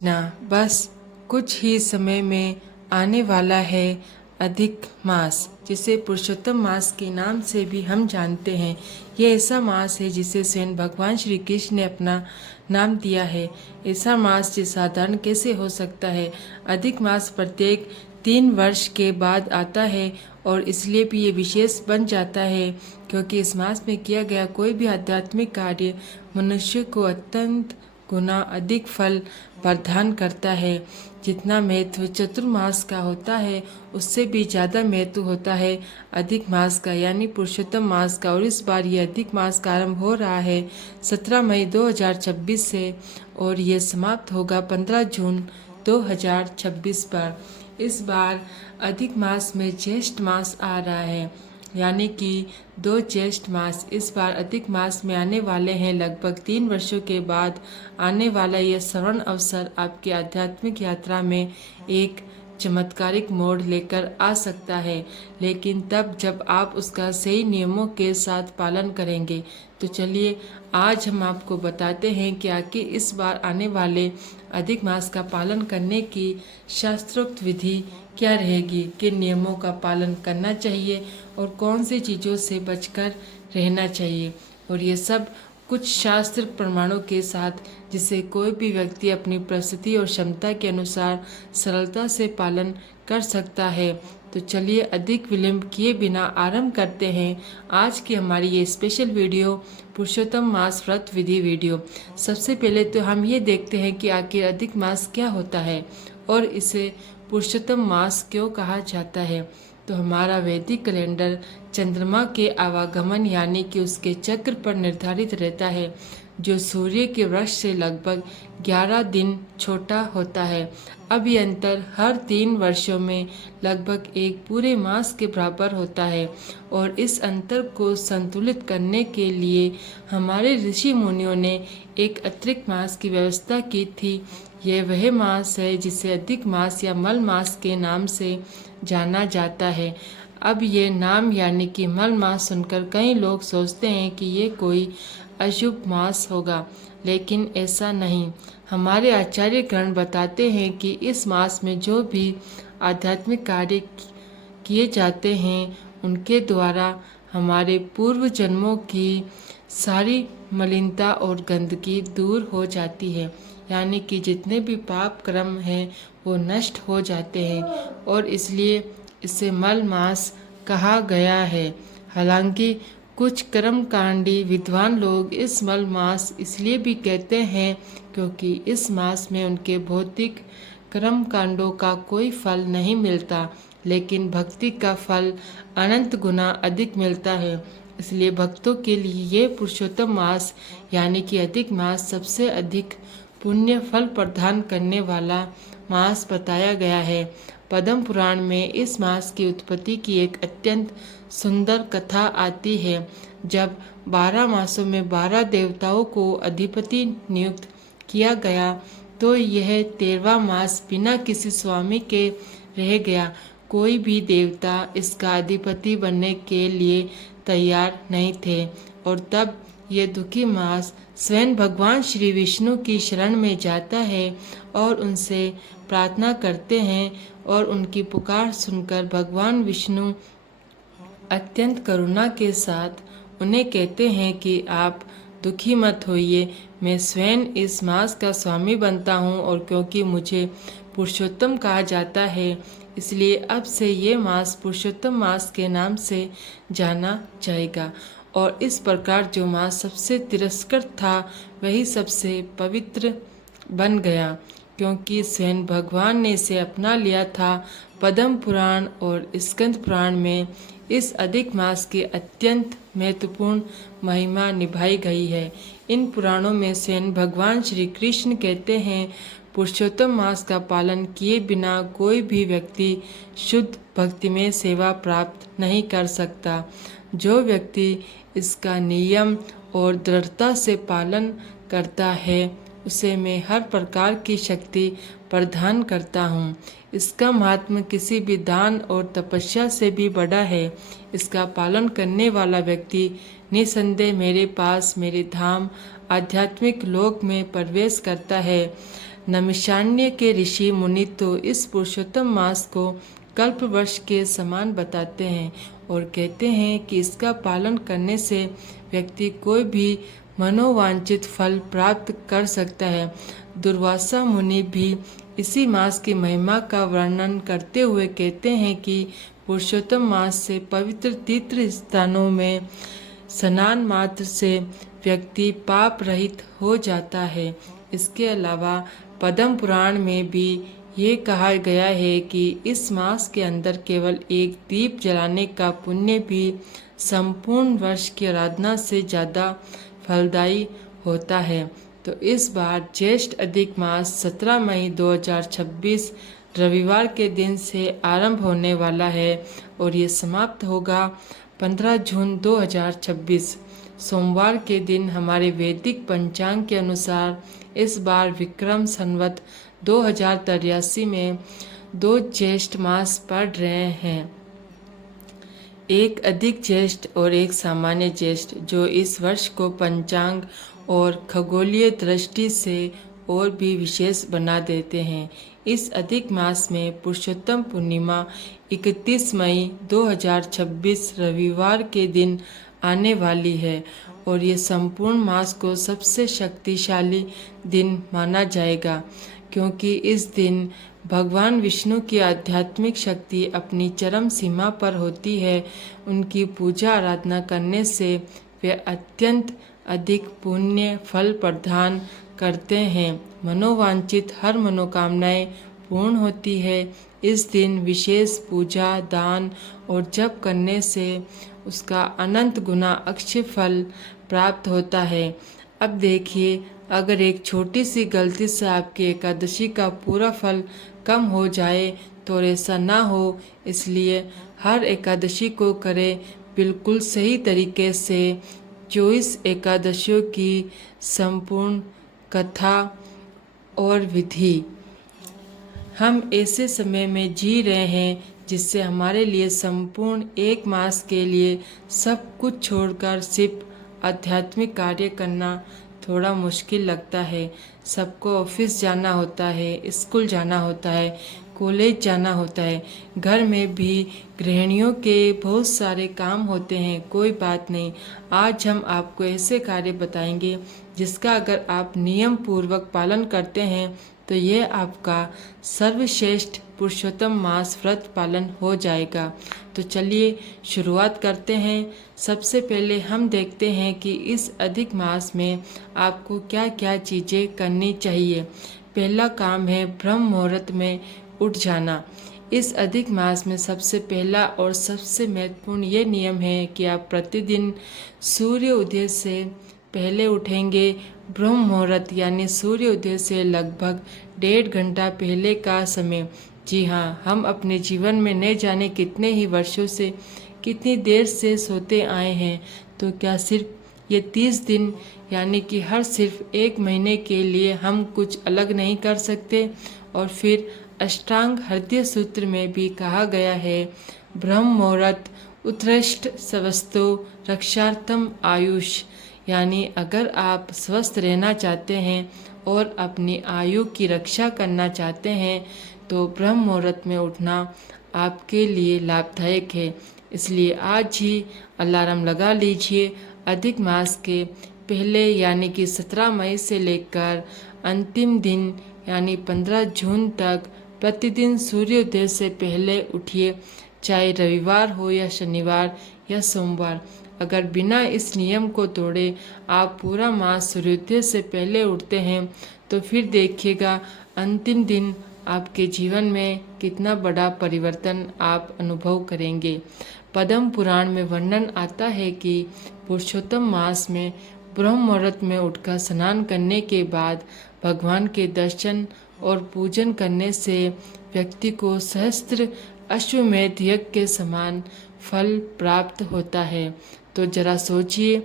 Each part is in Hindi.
ना बस कुछ ही समय में आने वाला है अधिक मास, जिसे पुरुषोत्तम मास के नाम से भी हम जानते हैं। ये ऐसा मास है जिसे स्वयं भगवान श्री कृष्ण ने अपना नाम दिया है। ऐसा मास जो साधारण कैसे हो सकता है। अधिक मास प्रत्येक 3 वर्ष के बाद आता है और इसलिए भी ये विशेष बन जाता है क्योंकि इस मास में किया गया कोई भी आध्यात्मिक कार्य मनुष्य को अत्यंत गुना अधिक फल प्रदान करता है। जितना महत्व चतुर्मास का होता है उससे भी ज़्यादा महत्व होता है अधिक मास का, यानी पुरुषोत्तम मास का। और इस बार ये अधिक मास का आरंभ हो रहा है 17 मई 2026 से और ये समाप्त होगा 15 जून 2026 पर। इस बार अधिक मास में ज्येष्ठ मास आ रहा है, यानी कि 2 ज्येष्ठ मास इस बार अधिक मास में आने वाले हैं। लगभग 3 वर्षों के बाद आने वाला यह स्वर्ण अवसर आपकी आध्यात्मिक यात्रा में एक चमत्कारिक मोड़ लेकर आ सकता है, लेकिन तब जब आप उसका सही नियमों के साथ पालन करेंगे। तो चलिए आज हम आपको बताते हैं कि आखिर इस बार आने वाले अधिक मास का पालन करने की शास्त्रोक्त विधि क्या रहेगी, किन नियमों का पालन करना चाहिए और कौन सी चीज़ों से बचकर रहना चाहिए। और ये सब कुछ शास्त्र प्रमाणों के साथ, जिसे कोई भी व्यक्ति अपनी परिस्थिति और क्षमता के अनुसार सरलता से पालन कर सकता है। तो चलिए अधिक विलंब किए बिना आरंभ करते हैं आज की हमारी ये स्पेशल वीडियो, पुरुषोत्तम मास व्रत विधि वीडियो। सबसे पहले तो हम ये देखते हैं कि आखिर अधिक मास क्या होता है और इसे पुरुषोत्तम मास क्यों कहा जाता है। तो हमारा वैदिक कैलेंडर चंद्रमा के आवागमन यानी कि उसके चक्र पर निर्धारित रहता है, जो सूर्य के वर्ष से लगभग 11 दिन छोटा होता है। अब ये अंतर हर 3 वर्षों में लगभग एक पूरे मास के बराबर होता है और इस अंतर को संतुलित करने के लिए हमारे ऋषि मुनियों ने एक अतिरिक्त मास की व्यवस्था की थी। यह वह मास है जिसे अधिक मास या मल मास के नाम से जाना जाता है। अब ये नाम यानी कि मल मास सुनकर कई लोग सोचते हैं कि ये कोई अशुभ मास होगा, लेकिन ऐसा नहीं। हमारे आचार्य ग्रंथ बताते हैं कि इस मास में जो भी आध्यात्मिक कार्य किए जाते हैं उनके द्वारा हमारे पूर्व जन्मों की सारी मलिनता और गंदगी दूर हो जाती है, यानी कि जितने भी पाप कर्म हैं वो नष्ट हो जाते हैं और इसलिए इसे मल मास कहा गया है। हालांकि कुछ कर्मकांडी विद्वान लोग इस मल मास इसलिए भी कहते हैं क्योंकि इस मास में उनके भौतिक कर्म कांडों का कोई फल नहीं मिलता, लेकिन भक्ति का फल अनंत गुना अधिक मिलता है। इसलिए भक्तों के लिए ये पुरुषोत्तम मास यानी कि अधिक मास सबसे अधिक पुण्य फल प्रदान करने वाला मास बताया गया है। पद्म पुराण में इस मास की उत्पत्ति की एक अत्यंत सुंदर कथा आती है। जब 12 मासों में 12 देवताओं को अधिपति नियुक्त किया गया तो यह 13वां मास बिना किसी स्वामी के रह गया। कोई भी देवता इसका अधिपति बनने के लिए तैयार नहीं थे और तब ये दुखी मास स्वयं भगवान श्री विष्णु की शरण में जाता है और उनसे प्रार्थना करते हैं और उनकी पुकार सुनकर भगवान विष्णु अत्यंत करुणा के साथ उन्हें कहते हैं कि आप दुखी मत होइए, मैं स्वयं इस मास का स्वामी बनता हूँ और क्योंकि मुझे पुरुषोत्तम कहा जाता है इसलिए अब से ये मास पुरुषोत्तम मास के नाम से जाना जाएगा। और इस प्रकार जो मास सबसे तिरस्कृत था वही सबसे पवित्र बन गया, क्योंकि स्वयं भगवान ने इसे अपना लिया था। पद्म पुराण और स्कंद पुराण में इस अधिक मास की अत्यंत महत्वपूर्ण महिमा निभाई गई है। इन पुराणों में स्वयं भगवान श्री कृष्ण कहते हैं, पुरुषोत्तम मास का पालन किए बिना कोई भी व्यक्ति शुद्ध भक्ति में सेवा प्राप्त नहीं कर सकता। जो व्यक्ति इसका नियम और दृढ़ता से पालन करता है उसे मैं हर प्रकार की शक्ति प्रदान करता हूँ। इसका महात्म्य किसी भी दान और तपस्या से भी बड़ा है। इसका पालन करने वाला व्यक्ति निसंदेह मेरे पास, मेरे धाम आध्यात्मिक लोक में प्रवेश करता है। नमिषारण्य के ऋषि मुनि तो इस पुरुषोत्तम मास को कल्पवर्ष के समान बताते हैं और कहते हैं कि इसका पालन करने से व्यक्ति कोई भी मनोवांछित फल प्राप्त कर सकता है। दुर्वासा मुनि भी इसी मास की महिमा का वर्णन करते हुए कहते हैं कि पुरुषोत्तम मास से पवित्र तीर्थ स्थानों में स्नान मात्र से व्यक्ति पाप रहित हो जाता है। इसके अलावा पद्म पुराण में भी ये कहा गया है कि इस मास के अंदर केवल एक दीप जलाने का पुण्य भी संपूर्ण वर्ष की आराधना से ज़्यादा फलदायी होता है। तो इस बार ज्येष्ठ अधिक मास 17 मई 2026 रविवार के दिन से आरंभ होने वाला है और ये समाप्त होगा 15 जून 2026 सोमवार के दिन। हमारे वैदिक पंचांग के अनुसार इस बार विक्रम संवत 2083 में 2 ज्येष्ठ मास पड़ रहे हैं, एक अधिक ज्येष्ठ और एक सामान्य ज्येष्ठ, जो इस वर्ष को पंचांग और खगोलीय दृष्टि से और भी विशेष बना देते हैं। इस अधिक मास में पुरुषोत्तम पूर्णिमा 31 मई 2026 रविवार के दिन आने वाली है और ये संपूर्ण मास को सबसे शक्तिशाली दिन माना जाएगा, क्योंकि इस दिन भगवान विष्णु की आध्यात्मिक शक्ति अपनी चरम सीमा पर होती है। उनकी पूजा आराधना करने से वे अत्यंत अधिक पुण्य फल प्रदान करते हैं। मनोवांछित हर मनोकामनाएं पूर्ण होती है। इस दिन विशेष पूजा, दान और जप करने से उसका अनंत गुना अक्षय फल प्राप्त होता है। अब देखिए, अगर एक छोटी सी गलती से आपकी एकादशी का पूरा फल कम हो जाए तो ऐसा ना हो, इसलिए हर एकादशी को करें बिल्कुल सही तरीके से। 24 एकादशियों की संपूर्ण कथा और विधि। हम ऐसे समय में जी रहे हैं जिससे हमारे लिए संपूर्ण एक मास के लिए सब कुछ छोड़कर सिर्फ आध्यात्मिक कार्य करना थोड़ा मुश्किल लगता है। सबको ऑफिस जाना होता है, स्कूल जाना होता है, कॉलेज जाना होता है, घर में भी गृहिणियों के बहुत सारे काम होते हैं। कोई बात नहीं, आज हम आपको ऐसे कार्य बताएंगे जिसका अगर आप नियम पूर्वक पालन करते हैं तो ये आपका सर्वश्रेष्ठ पुरुषोत्तम मास व्रत पालन हो जाएगा। तो चलिए शुरुआत करते हैं। सबसे पहले हम देखते हैं कि इस अधिक मास में आपको क्या क्या चीज़ें करनी चाहिए। पहला काम है ब्रह्म मुहूर्त में उठ जाना। इस अधिक मास में सबसे पहला और सबसे महत्वपूर्ण ये नियम है कि आप प्रतिदिन सूर्य उदय से पहले उठेंगे। ब्रह्म मुहूर्त यानी सूर्य उदय से लगभग 1.5 घंटा पहले का समय। जी हाँ, हम अपने जीवन में न जाने कितने ही वर्षों से कितनी देर से सोते आए हैं, तो क्या सिर्फ ये 30 दिन यानी कि हर सिर्फ 1 महीने के लिए हम कुछ अलग नहीं कर सकते? और फिर अष्टांग हृदय सूत्र में भी कहा गया है, ब्रह्म मुहूर्त उत्कृष्ट स्वस्थो रक्षार्थम आयुष। यानी अगर आप स्वस्थ रहना चाहते हैं और अपनी आयु की रक्षा करना चाहते हैं तो ब्रह्म मुहूर्त में उठना आपके लिए लाभदायक है। इसलिए आज ही अलार्म लगा लीजिए। अधिक मास के पहले यानी कि 17 मई से लेकर अंतिम दिन यानी 15 जून तक प्रतिदिन सूर्योदय से पहले उठिए, चाहे रविवार हो या शनिवार या सोमवार। अगर बिना इस नियम को तोड़े आप पूरा मास सूर्योदय से पहले उठते हैं तो फिर देखिएगा अंतिम दिन आपके जीवन में कितना बड़ा परिवर्तन आप अनुभव करेंगे। पद्म पुराण में वर्णन आता है कि पुरुषोत्तम मास में ब्रह्म मुहूर्त में उठकर स्नान करने के बाद भगवान के दर्शन और पूजन करने से व्यक्ति को सहस्त्र अश्वमेध यज्ञ के समान फल प्राप्त होता है। तो जरा सोचिए,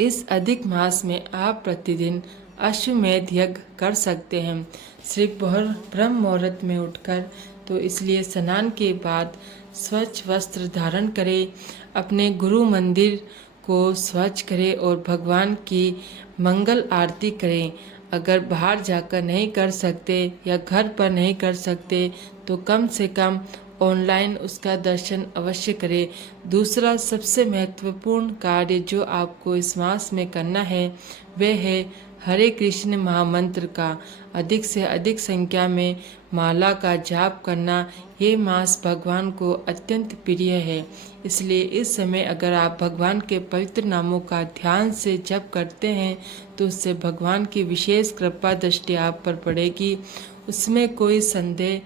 इस अधिक मास में आप प्रतिदिन अश्वमेध यज्ञ कर सकते हैं सिर्फ ब्रह्म मुहूर्त में उठकर। तो इसलिए स्नान के बाद स्वच्छ वस्त्र धारण करें, अपने गुरु मंदिर को स्वच्छ करें और भगवान की मंगल आरती करें। अगर बाहर जाकर नहीं कर सकते या घर पर नहीं कर सकते तो कम से कम ऑनलाइन उसका दर्शन अवश्य करें। दूसरा सबसे महत्वपूर्ण कार्य जो आपको इस मास में करना है वह है हरे कृष्ण महामंत्र का अधिक से अधिक संख्या में माला का जाप करना। ये मास भगवान को अत्यंत प्रिय है, इसलिए इस समय अगर आप भगवान के पवित्र नामों का ध्यान से जप करते हैं तो उससे भगवान की विशेष कृपा दृष्टि आप पर पड़ेगी, उसमें कोई संदेह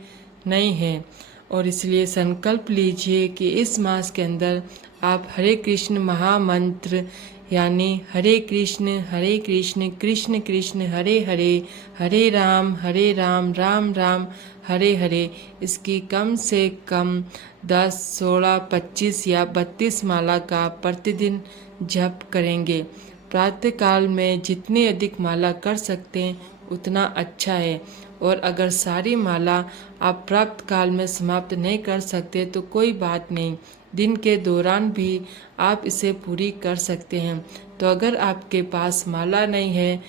नहीं है। और इसलिए संकल्प लीजिए कि इस मास के अंदर आप हरे कृष्ण महामंत्र यानी हरे कृष्ण कृष्ण कृष्ण हरे हरे, हरे राम राम राम हरे हरे, इसकी कम से कम 10, 16, 25 या 32 माला का प्रतिदिन जप करेंगे। प्रातःकाल में जितनी अधिक माला कर सकते हैं उतना अच्छा है, और अगर सारी माला आप प्राप्त काल में समाप्त नहीं कर सकते तो कोई बात नहीं, दिन के दौरान भी आप इसे पूरी कर सकते हैं। तो अगर आपके पास माला नहीं है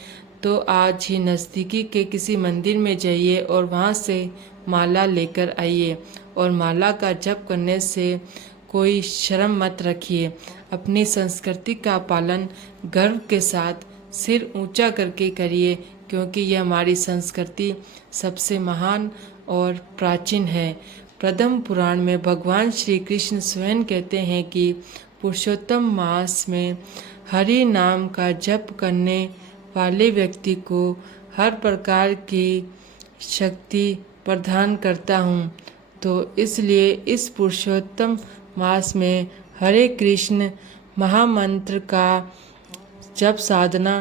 तो आज ही नज़दीकी के किसी मंदिर में जाइए और वहाँ से माला लेकर आइए, और माला का जप करने से कोई शर्म मत रखिए। अपनी संस्कृति का पालन गर्व के साथ सिर ऊंचा करके करिए, क्योंकि यह हमारी संस्कृति सबसे महान और प्राचीन है। प्रथम पुराण में भगवान श्री कृष्ण स्वयं कहते हैं कि पुरुषोत्तम मास में हरि नाम का जप करने वाले व्यक्ति को हर प्रकार की शक्ति प्रदान करता हूँ। तो इसलिए इस पुरुषोत्तम मास में हरे कृष्ण महामंत्र का जप साधना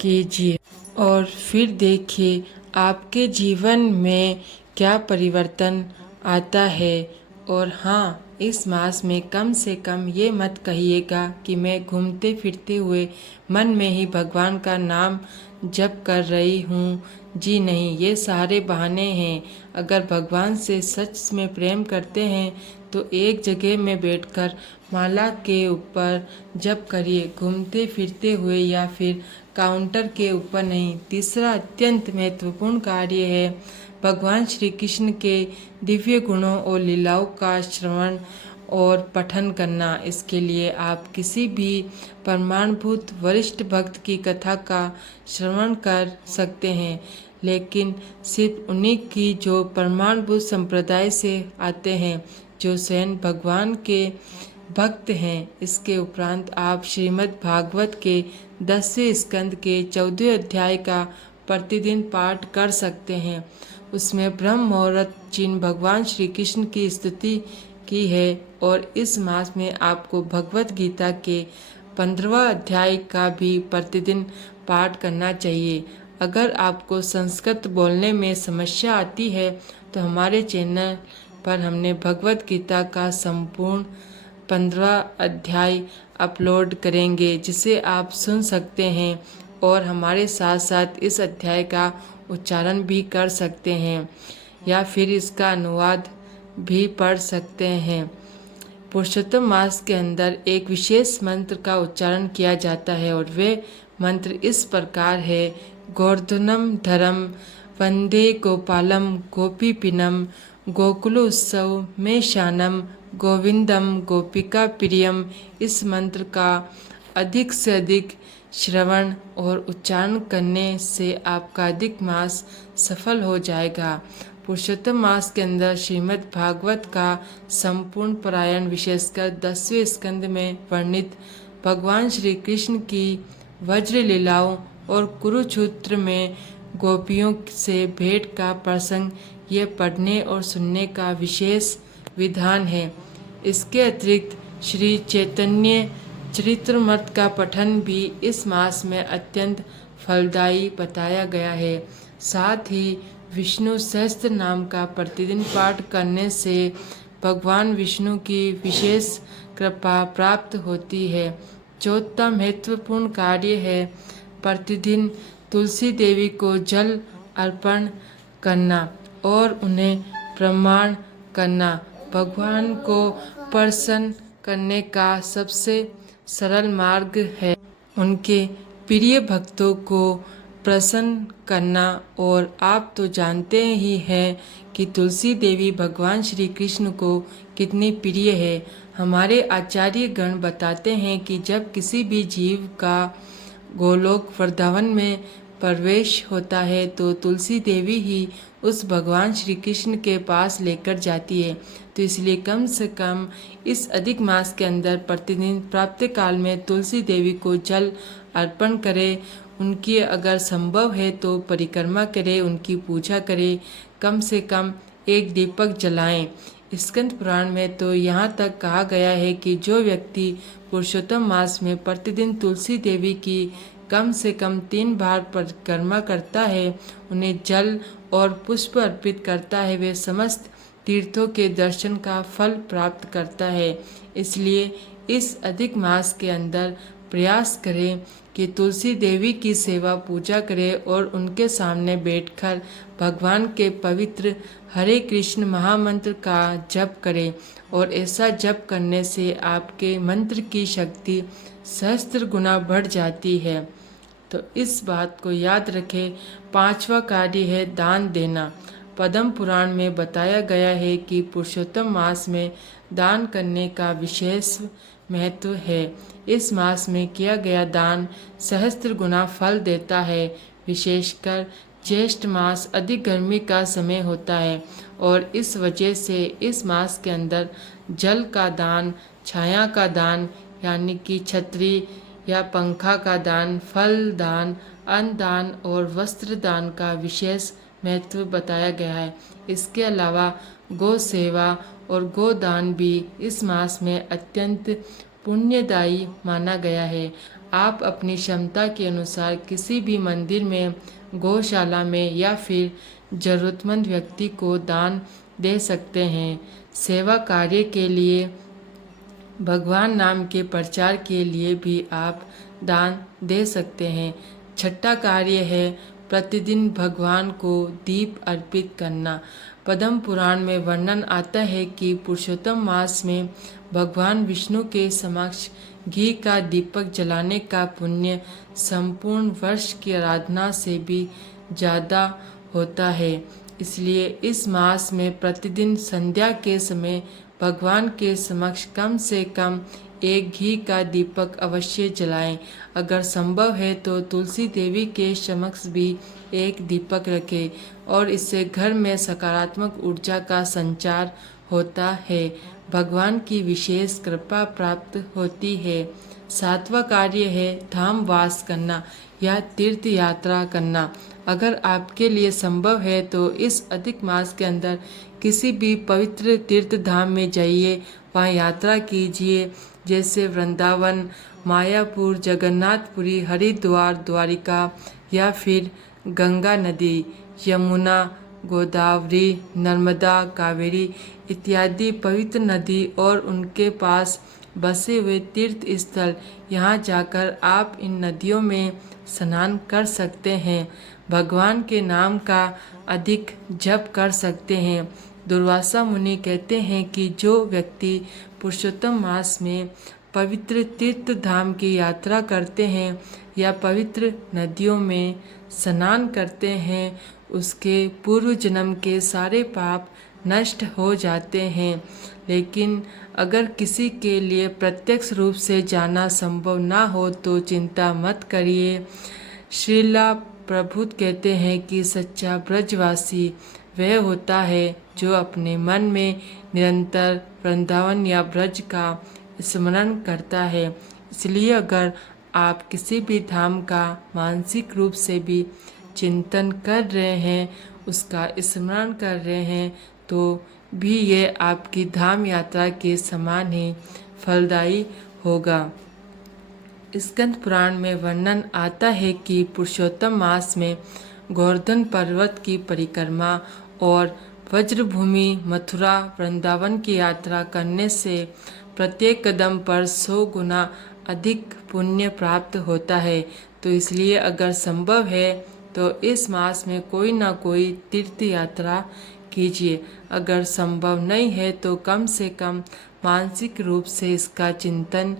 कीजिए और फिर देखिए आपके जीवन में क्या परिवर्तन आता है। और हाँ, इस मास में कम से कम ये मत कहिएगा कि मैं घूमते फिरते हुए मन में ही भगवान का नाम जप कर रही हूँ। जी नहीं, ये सारे बहाने हैं। अगर भगवान से सच में प्रेम करते हैं तो एक जगह में बैठकर माला के ऊपर जप करिए, घूमते फिरते हुए या फिर काउंटर के ऊपर नहीं। तीसरा अत्यंत महत्वपूर्ण कार्य है भगवान श्री कृष्ण के दिव्य गुणों और लीलाओं का श्रवण और पठन करना। इसके लिए आप किसी भी प्रमाणभूत वरिष्ठ भक्त की कथा का श्रवण कर सकते हैं, लेकिन सिर्फ उन्हीं की जो प्रमाणभूत संप्रदाय से आते हैं, जो स्वयं भगवान के भक्त हैं। इसके उपरांत आप श्रीमद् भागवत के 10वें स्कंद के 14वें अध्याय का प्रतिदिन पाठ कर सकते हैं। उसमें ब्रह्म मुहूर्त चिन्ह भगवान श्री कृष्ण की स्तुति की है। और इस मास में आपको भगवत गीता के 15वां अध्याय का भी प्रतिदिन पाठ करना चाहिए। अगर आपको संस्कृत बोलने में समस्या आती है तो हमारे चैनल पर हमने भगवत गीता का संपूर्ण 15वां अध्याय अपलोड करेंगे, जिसे आप सुन सकते हैं और हमारे साथ साथ इस अध्याय का उच्चारण भी कर सकते हैं या फिर इसका अनुवाद भी पढ़ सकते हैं। पुरुषोत्तम मास के अंदर एक विशेष मंत्र का उच्चारण किया जाता है और वे मंत्र इस प्रकार है: गोवर्धनम धरम वंदे गोपालम गोपीपिनम गोकुलोत्सव में शानम गोविंदम गोपिका प्रियम। इस मंत्र का अधिक से अधिक श्रवण और उच्चारण करने से आपका अधिक मास सफल हो जाएगा। पुरुषोत्तम मास के अंदर श्रीमद् भागवत का संपूर्ण पारायण विशेषकर 10वें स्कंद में वर्णित भगवान श्री कृष्ण की वज्र लीलाओं और कुरुक्षेत्र में गोपियों से भेंट का प्रसंग ये पढ़ने और सुनने का विशेष विधान है। इसके अतिरिक्त श्री चैतन्य चरितमृत का पठन भी इस मास में अत्यंत फलदायी बताया गया है। साथ ही विष्णु सहस्त्र नाम का प्रतिदिन पाठ करने से भगवान विष्णु की विशेष कृपा प्राप्त होती है। चौथा महत्वपूर्ण कार्य है प्रतिदिन तुलसी देवी को जल अर्पण करना और उन्हें प्रणाम करना। भगवान को प्रसन्न करने का सबसे सरल मार्ग है उनके प्रिय भक्तों को प्रसन्न करना। और आप तो जानते ही हैं कि तुलसी देवी भगवान श्री कृष्ण को कितनी प्रिय है। हमारे आचार्य गण बताते हैं कि जब किसी भी जीव का गोलोक वृंदावन में प्रवेश होता है तो तुलसी देवी ही उस भगवान श्री कृष्ण के पास लेकर जाती है। तो इसलिए कम से कम इस अधिक मास के अंदर प्रतिदिन प्रातः काल में तुलसी देवी को जल अर्पण करें। उनकी अगर संभव है तो परिक्रमा करें, उनकी पूजा करें, कम से कम एक दीपक जलाएं। स्कंद पुराण में तो यहाँ तक कहा गया है कि जो व्यक्ति पुरुषोत्तम मास में प्रतिदिन तुलसी देवी की कम से कम 3 बार परिक्रमा करता है, उन्हें जल और पुष्प अर्पित करता है, वे समस्त तीर्थों के दर्शन का फल प्राप्त करता है। इसलिए इस अधिक मास के अंदर प्रयास करें कि तुलसी देवी की सेवा पूजा करें और उनके सामने बैठकर भगवान के पवित्र हरे कृष्ण महामंत्र का जप करें। और ऐसा जप करने से आपके मंत्र की शक्ति सहस्त्र गुना बढ़ जाती है। तो इस बात को याद रखें। 5वां कार्य है दान देना। पद्म पुराण में बताया गया है कि पुरुषोत्तम मास में दान करने का विशेष महत्व है। इस मास में किया गया दान सहस्त्र गुना फल देता है। विशेषकर ज्येष्ठ मास अधिक गर्मी का समय होता है और इस वजह से इस मास के अंदर जल का दान, छाया का दान यानी कि छतरी या पंखा का दान, फल दान, अन्न दान और वस्त्र दान का विशेष महत्व बताया गया है। इसके अलावा गौ सेवा और गोदान भी इस मास में अत्यंत पुण्यदायी माना गया है। आप अपनी क्षमता के अनुसार किसी भी मंदिर में, गौशाला में या फिर जरूरतमंद व्यक्ति को दान दे सकते हैं। सेवा कार्य के लिए, भगवान नाम के प्रचार के लिए भी आप दान दे सकते हैं। 6वां कार्य है प्रतिदिन भगवान को दीप अर्पित करना। पद्म पुराण में वर्णन आता है कि पुरुषोत्तम मास में भगवान विष्णु के समक्ष घी का दीपक जलाने का पुण्य संपूर्ण वर्ष की आराधना से भी ज़्यादा होता है। इसलिए इस मास में प्रतिदिन संध्या के समय भगवान के समक्ष कम से कम एक घी का दीपक अवश्य जलाएं। अगर संभव है तो तुलसी देवी के समक्ष भी एक दीपक रखें और इससे घर में सकारात्मक ऊर्जा का संचार होता है, भगवान की विशेष कृपा प्राप्त होती है। 7वां कार्य है धाम वास करना या तीर्थ यात्रा करना। अगर आपके लिए संभव है तो इस अधिक मास के अंदर किसी भी पवित्र तीर्थ धाम में जाइए, वहाँ यात्रा कीजिए, जैसे वृंदावन, मायापुर, जगन्नाथपुरी, हरिद्वार, द्वारिका या फिर गंगा नदी, यमुना, गोदावरी, नर्मदा, कावेरी इत्यादि पवित्र नदी और उनके पास बसे हुए तीर्थ स्थल। यहाँ जाकर आप इन नदियों में स्नान कर सकते हैं, भगवान के नाम का अधिक जप कर सकते हैं। दुर्वासा मुनि कहते हैं कि जो व्यक्ति पुरुषोत्तम मास में पवित्र तीर्थ धाम की यात्रा करते हैं या पवित्र नदियों में स्नान करते हैं, उसके पूर्व जन्म के सारे पाप नष्ट हो जाते हैं। लेकिन अगर किसी के लिए प्रत्यक्ष रूप से जाना संभव ना हो तो चिंता मत करिए। श्रीला प्रभुत कहते हैं कि सच्चा ब्रजवासी वह होता है जो अपने मन में निरंतर वृंदावन या ब्रज का स्मरण करता है। इसलिए अगर आप किसी भी धाम का मानसिक रूप से भी चिंतन कर रहे हैं, उसका स्मरण कर रहे हैं, तो भी ये आपकी धाम यात्रा के समान ही फलदायी होगा। स्कंद पुराण में वर्णन आता है कि पुरुषोत्तम मास में गोवर्धन पर्वत की परिक्रमा और वज्रभूमि, मथुरा, वृंदावन की यात्रा करने से प्रत्येक कदम पर 100 गुना अधिक पुण्य प्राप्त होता है। तो इसलिए अगर संभव है तो इस मास में कोई ना कोई तीर्थ यात्रा कीजिए। अगर संभव नहीं है तो कम से कम मानसिक रूप से इसका चिंतन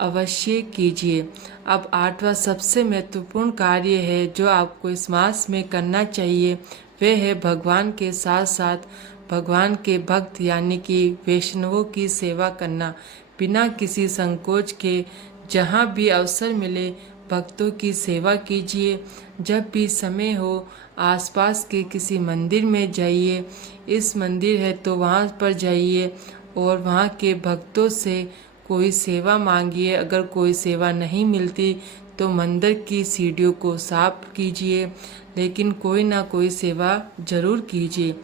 अवश्य कीजिए। अब 8वां सबसे महत्वपूर्ण कार्य है जो आपको इस मास में करना चाहिए, वह है भगवान के साथ साथ भगवान के भक्त यानी कि वैष्णवों की सेवा करना बिना किसी संकोच के। जहाँ भी अवसर मिले भक्तों की सेवा कीजिए। जब भी समय हो आसपास के किसी मंदिर में जाइए, इस मंदिर है तो वहाँ पर जाइए और वहाँ के भक्तों से कोई सेवा मांगिए। अगर कोई सेवा नहीं मिलती तो मंदिर की सीढ़ियों को साफ कीजिए, लेकिन कोई ना कोई सेवा जरूर कीजिए,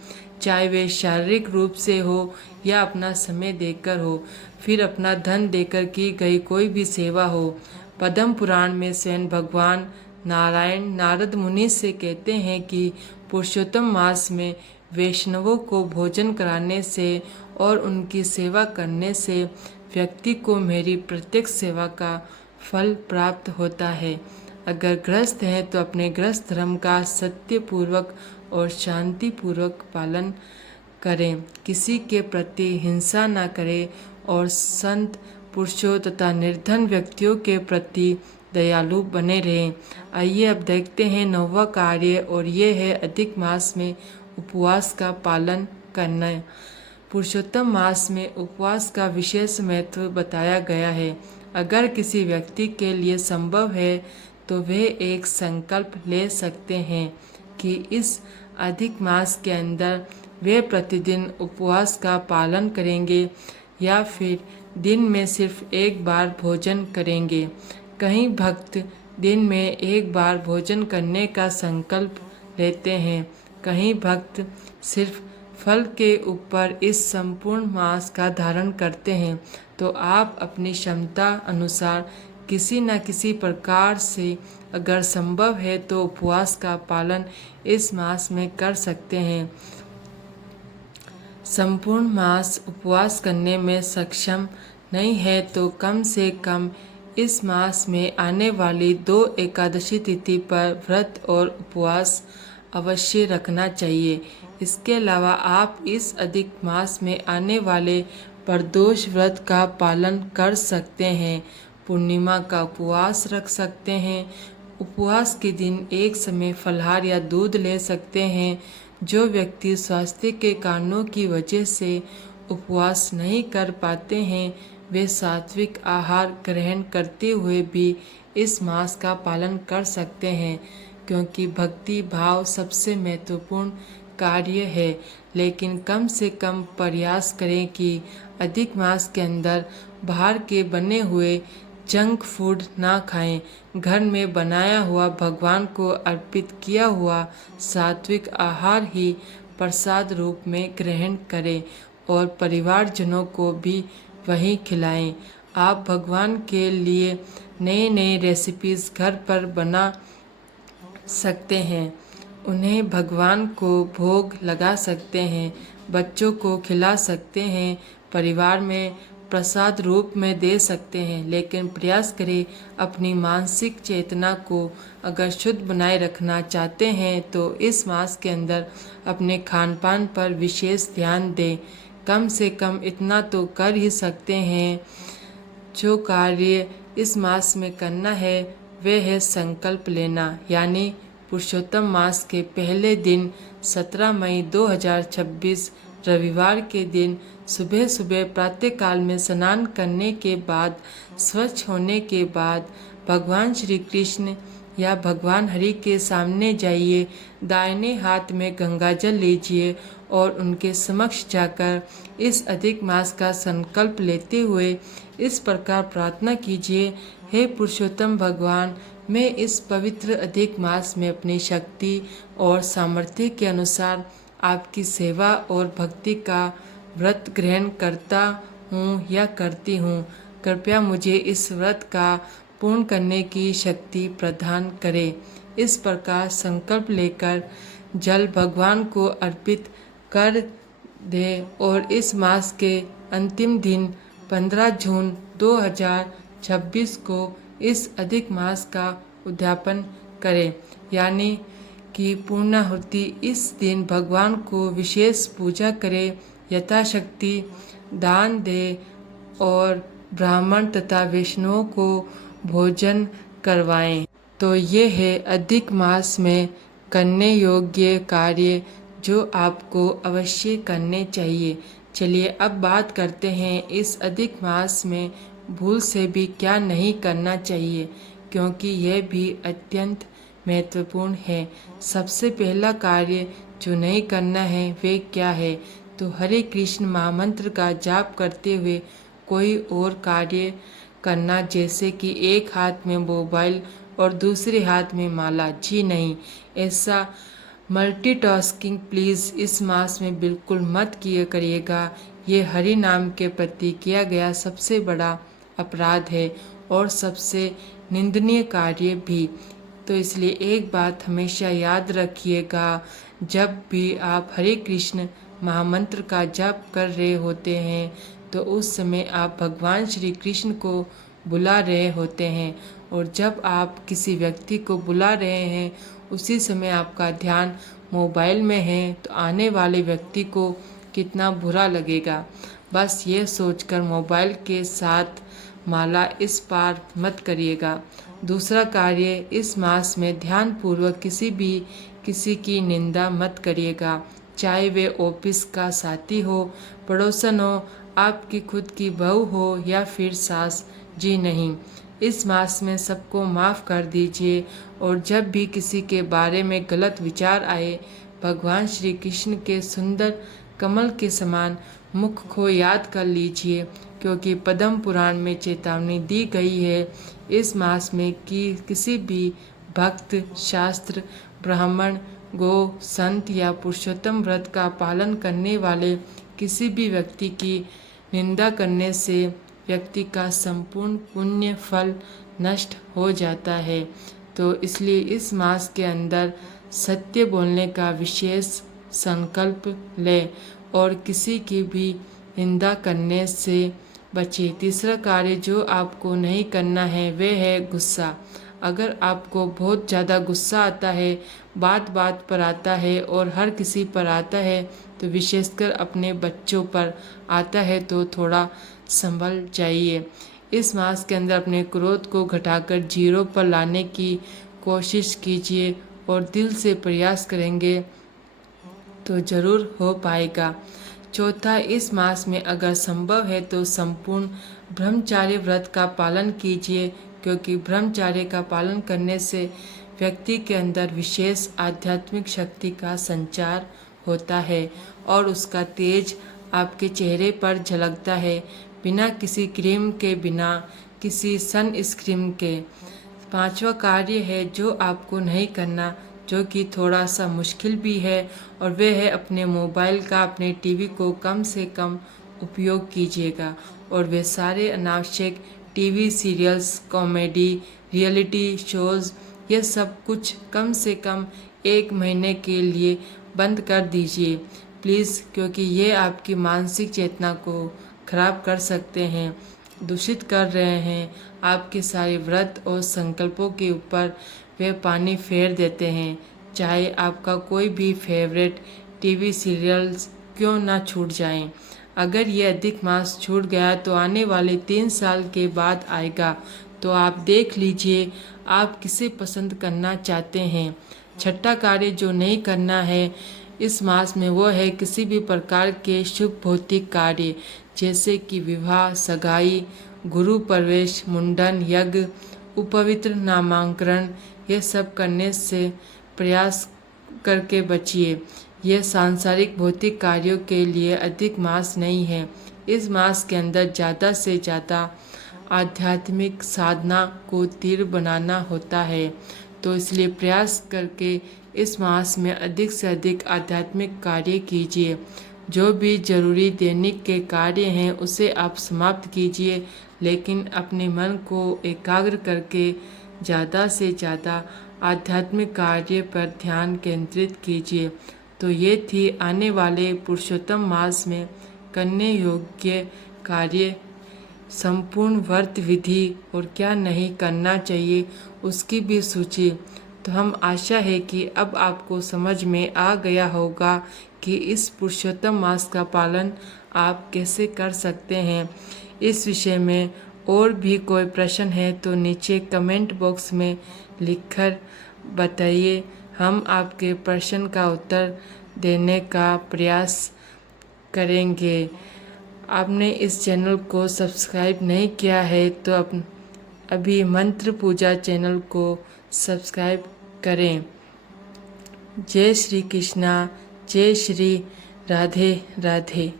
चाहे वे शारीरिक रूप से हो या अपना समय देकर हो, फिर अपना धन देकर की गई कोई भी सेवा हो। पद्म पुराण में स्वयं भगवान नारायण नारद मुनि से कहते हैं कि पुरुषोत्तम मास में वैष्णवों को भोजन कराने से और उनकी सेवा करने से व्यक्ति को मेरी प्रत्येक सेवा का फल प्राप्त होता है। अगर गृहस्थ हैं तो अपने गृहस्थ धर्म का सत्यपूर्वक और शांतिपूर्वक पालन करें, किसी के प्रति हिंसा न करें और संत पुरुषों तथा निर्धन व्यक्तियों के प्रति दयालु बने रहें। आइए अब देखते हैं 9वां कार्य, और ये है अधिक मास में उपवास का पालन करना। पुरुषोत्तम मास में उपवास का विशेष महत्व बताया गया है। अगर किसी व्यक्ति के लिए संभव है तो वे एक संकल्प ले सकते हैं कि इस अधिक मास के अंदर वे प्रतिदिन उपवास का पालन करेंगे या फिर दिन में सिर्फ एक बार भोजन करेंगे। कई भक्त दिन में एक बार भोजन करने का संकल्प लेते हैं, कई भक्त सिर्फ फल के ऊपर इस संपूर्ण मास का धारण करते हैं। तो आप अपनी क्षमता अनुसार किसी न किसी प्रकार से अगर संभव है तो उपवास का पालन इस मास में कर सकते हैं। संपूर्ण मास उपवास करने में सक्षम नहीं है तो कम से कम इस मास में आने वाली 2 एकादशी तिथि पर व्रत और उपवास अवश्य रखना चाहिए। इसके अलावा आप इस अधिक मास में आने वाले प्रदोष व्रत का पालन कर सकते हैं, पूर्णिमा का उपवास रख सकते हैं। उपवास के दिन एक समय फलाहार या दूध ले सकते हैं। जो व्यक्ति स्वास्थ्य के कारणों की वजह से उपवास नहीं कर पाते हैं वे सात्विक आहार ग्रहण करते हुए भी इस मास का पालन कर सकते हैं, क्योंकि भक्ति भाव सबसे महत्वपूर्ण कार्य है। लेकिन कम से कम प्रयास करें कि अधिक मास के अंदर बाहर के बने हुए जंक फूड ना खाएं। घर में बनाया हुआ भगवान को अर्पित किया हुआ सात्विक आहार ही प्रसाद रूप में ग्रहण करें और परिवारजनों को भी वही खिलाएं। आप भगवान के लिए नए नए रेसिपीज़ घर पर बना सकते हैं, उन्हें भगवान को भोग लगा सकते हैं, बच्चों को खिला सकते हैं, परिवार में प्रसाद रूप में दे सकते हैं। लेकिन प्रयास करें अपनी मानसिक चेतना को अगर शुद्ध बनाए रखना चाहते हैं तो इस मास के अंदर अपने खान पान पर विशेष ध्यान दें। कम से कम इतना तो कर ही सकते हैं। जो कार्य इस मास में करना है वह है संकल्प लेना, यानी पुरुषोत्तम मास के पहले दिन 17 मई 2026 रविवार के दिन सुबह सुबह प्रातःकाल में स्नान करने के बाद स्वच्छ होने के बाद भगवान श्री कृष्ण या भगवान हरि के सामने जाइए, दाहिने हाथ में गंगा जल लीजिए और उनके समक्ष जाकर इस अधिक मास का संकल्प लेते हुए इस प्रकार प्रार्थना कीजिए, हे पुरुषोत्तम भगवान, मैं इस पवित्र अधिक मास में अपनी शक्ति और सामर्थ्य के अनुसार आपकी सेवा और भक्ति का व्रत ग्रहण करता हूँ या करती हूँ। कृपया मुझे इस व्रत का पूर्ण करने की शक्ति प्रदान करें। इस प्रकार संकल्प लेकर जल भगवान को अर्पित कर दें और इस मास के अंतिम दिन 15 जून 2026 को इस अधिक मास का उद्यापन करें, यानी कि पूर्णाहुति। इस दिन भगवान को विशेष पूजा करें, यथाशक्ति दान दे और ब्राह्मण तथा वैष्णवों को भोजन करवाएं। तो ये है अधिक मास में करने योग्य कार्य जो आपको अवश्य करने चाहिए। चलिए अब बात करते हैं इस अधिक मास में भूल से भी क्या नहीं करना चाहिए, क्योंकि यह भी अत्यंत महत्वपूर्ण है। सबसे पहला कार्य जो नहीं करना है वे क्या है, तो हरे कृष्ण महामंत्र का जाप करते हुए कोई और कार्य करना, जैसे कि एक हाथ में मोबाइल और दूसरे हाथ में माला। जी नहीं, ऐसा मल्टीटास्किंग प्लीज़ इस मास में बिल्कुल मत किया करिएगा। ये हरि नाम के प्रति किया गया सबसे बड़ा अपराध है और सबसे निंदनीय कार्य भी। तो इसलिए एक बात हमेशा याद रखिएगा, जब भी आप हरे कृष्ण महामंत्र का जाप कर रहे होते हैं तो उस समय आप भगवान श्री कृष्ण को बुला रहे होते हैं, और जब आप किसी व्यक्ति को बुला रहे हैं उसी समय आपका ध्यान मोबाइल में है तो आने वाले व्यक्ति को कितना बुरा लगेगा। बस ये सोचकर मोबाइल के साथ माला इस पार मत करिएगा। दूसरा कार्य, इस मास में ध्यानपूर्वक किसी की निंदा मत करिएगा, चाहे वे ऑफिस का साथी हो, पड़ोसन हो, आपकी खुद की बहू हो या फिर सास। जी नहीं, इस मास में सबको माफ़ कर दीजिए, और जब भी किसी के बारे में गलत विचार आए, भगवान श्री कृष्ण के सुंदर कमल के समान मुख को याद कर लीजिए, क्योंकि पद्म पुराण में चेतावनी दी गई है इस मास में कि किसी भी भक्त, शास्त्र, ब्राह्मण, गो, संत या पुरुषोत्तम व्रत का पालन करने वाले किसी भी व्यक्ति की निंदा करने से व्यक्ति का संपूर्ण पुण्य फल नष्ट हो जाता है। तो इसलिए इस मास के अंदर सत्य बोलने का विशेष संकल्प लें और किसी की भी निंदा करने से बचें। तीसरा कार्य जो आपको नहीं करना है वह है गुस्सा। अगर आपको बहुत ज़्यादा गुस्सा आता है, बात बात पर आता है और हर किसी पर आता है, तो विशेषकर अपने बच्चों पर आता है, तो थोड़ा संभल जाइए। इस मास के अंदर अपने क्रोध को घटाकर जीरो पर लाने की कोशिश कीजिए और दिल से प्रयास करेंगे तो ज़रूर हो पाएगा। चौथा, इस मास में अगर संभव है तो संपूर्ण ब्रह्मचार्य व्रत का पालन कीजिए, क्योंकि ब्रह्मचार्य का पालन करने से व्यक्ति के अंदर विशेष आध्यात्मिक शक्ति का संचार होता है और उसका तेज आपके चेहरे पर झलकता है, बिना किसी क्रीम के, बिना किसी सनस्क्रीन के। पांचवा कार्य है जो आपको नहीं करना, जो कि थोड़ा सा मुश्किल भी है, और वह है अपने मोबाइल का, अपने टीवी को कम से कम उपयोग कीजिएगा, और वे सारे अनावश्यक TV serials, comedy, reality shows, ये सब कुछ कम से कम 1 महीने के लिए बंद कर दीजिए प्लीज़, क्योंकि ये आपकी मानसिक चेतना को खराब कर सकते हैं, दूषित कर रहे हैं। आपके सारे व्रत और संकल्पों के ऊपर वे पानी फेर देते हैं, चाहे आपका कोई भी फेवरेट टीवी सीरियल्स क्यों ना छूट जाएं। अगर ये अधिक मास छूट गया तो आने वाले 3 साल के बाद आएगा, तो आप देख लीजिए आप किसे पसंद करना चाहते हैं। छठा कार्य जो नहीं करना है इस मास में वो है किसी भी प्रकार के शुभ भौतिक कार्य, जैसे कि विवाह, सगाई, गुरु प्रवेश, मुंडन, यज्ञ, उपवित्र नामांकन, ये सब करने से प्रयास करके बचिए। यह सांसारिक भौतिक कार्यों के लिए अधिक मास नहीं है। इस मास के अंदर ज़्यादा से ज़्यादा आध्यात्मिक साधना को तीव्र बनाना होता है, तो इसलिए प्रयास करके इस मास में अधिक से अधिक आध्यात्मिक कार्य कीजिए। जो भी जरूरी दैनिक के कार्य हैं उसे आप समाप्त कीजिए, लेकिन अपने मन को एकाग्र करके ज़्यादा से ज़्यादा आध्यात्मिक कार्य पर ध्यान केंद्रित कीजिए। तो ये थी आने वाले पुरुषोत्तम मास में करने योग्य कार्य, संपूर्ण व्रत विधि और क्या नहीं करना चाहिए उसकी भी सूची। तो हम आशा है कि अब आपको समझ में आ गया होगा कि इस पुरुषोत्तम मास का पालन आप कैसे कर सकते हैं। इस विषय में और भी कोई प्रश्न है तो नीचे कमेंट बॉक्स में लिखकर बताइए। हम आपके प्रश्न का उत्तर देने का प्रयास करेंगे। आपने इस चैनल को सब्सक्राइब नहीं किया है तो अभी मंत्र पूजा चैनल को सब्सक्राइब करें। जय श्री कृष्णा, जय श्री राधे राधे।